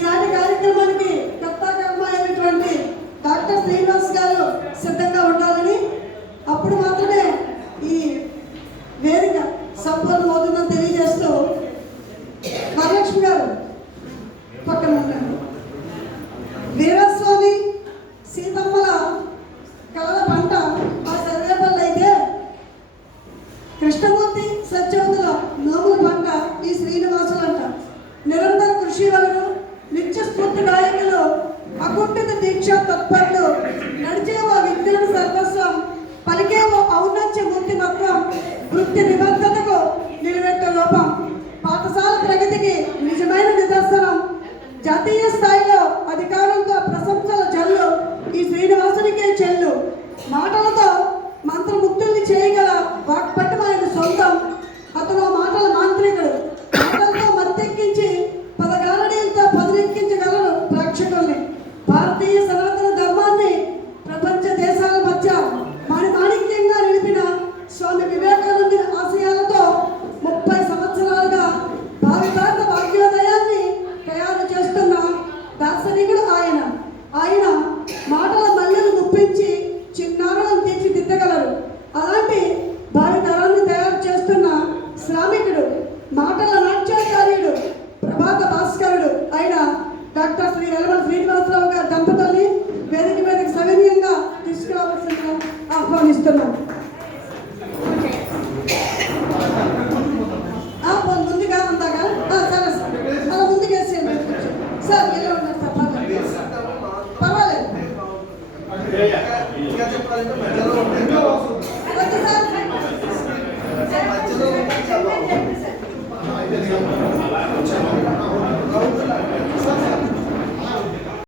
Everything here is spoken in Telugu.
ఈనాటి కార్యక్రమానికి కర్తాకర్మ అయినటువంటి డాక్టర్ శ్రీనివాస్ గారు సిద్ధంగా ఉండాలని అప్పుడు మాత్రమే ఈ వేదిక సంపూర్ణమవుతుందని తెలియజేస్తూ మహాలక్ష్మి గారు పక్కన ఉన్నారు జాతీయ స్థాయిలో అధికారంతో ప్రశంసల చల్లు. ఈ శ్రీనివాసునికే చెల్లు. మాటలతో మంత్రముక్తుల్ని చేయగల డాక్టర్ శ్రీనివాసరావు గారి దంపతుల్ని వేదిక మీదకి సవినీయంగా తీసుకురావాల్సిన ఆహ్వానిస్తున్నాం. ముందుగా అందాగా సరే సార్. అలా సార్ సార్